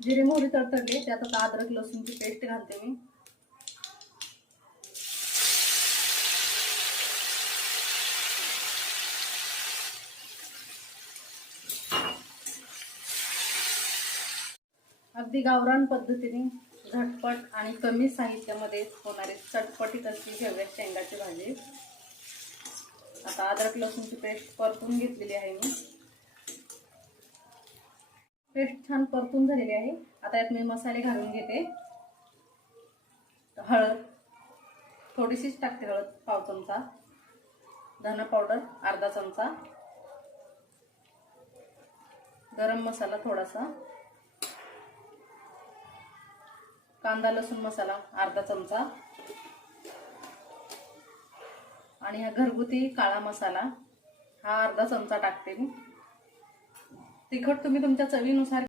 जिरे मोहरी तडतडले त्यात आता अद्रक लसूणची पेस्ट घालते मी। अगदी गावरान पद्धतीने झटपट आणि कमी साहित्यामध्ये होणारी चटपटीत अशी शेवग्याच्या शेंगाची भाजी। आता अद्रक लसूणची पेस्ट परतून घेतलेली आहे मी। पेस्ट छान परतून झालेली आहे। आता यात मी मसाले घालून घेते। हळद थोडीशीच टाकते, हळद पाव चमचा, धना पावडर अर्धा चमचा, गरम मसाला थोडासा, कांदा लसूण मसाला अर्धा चमचा आणि हा घरगुती काळा मसाला हा अर्धा चमचा टाकते मी। तिखट तुम्ही तुमच्या चवीनुसार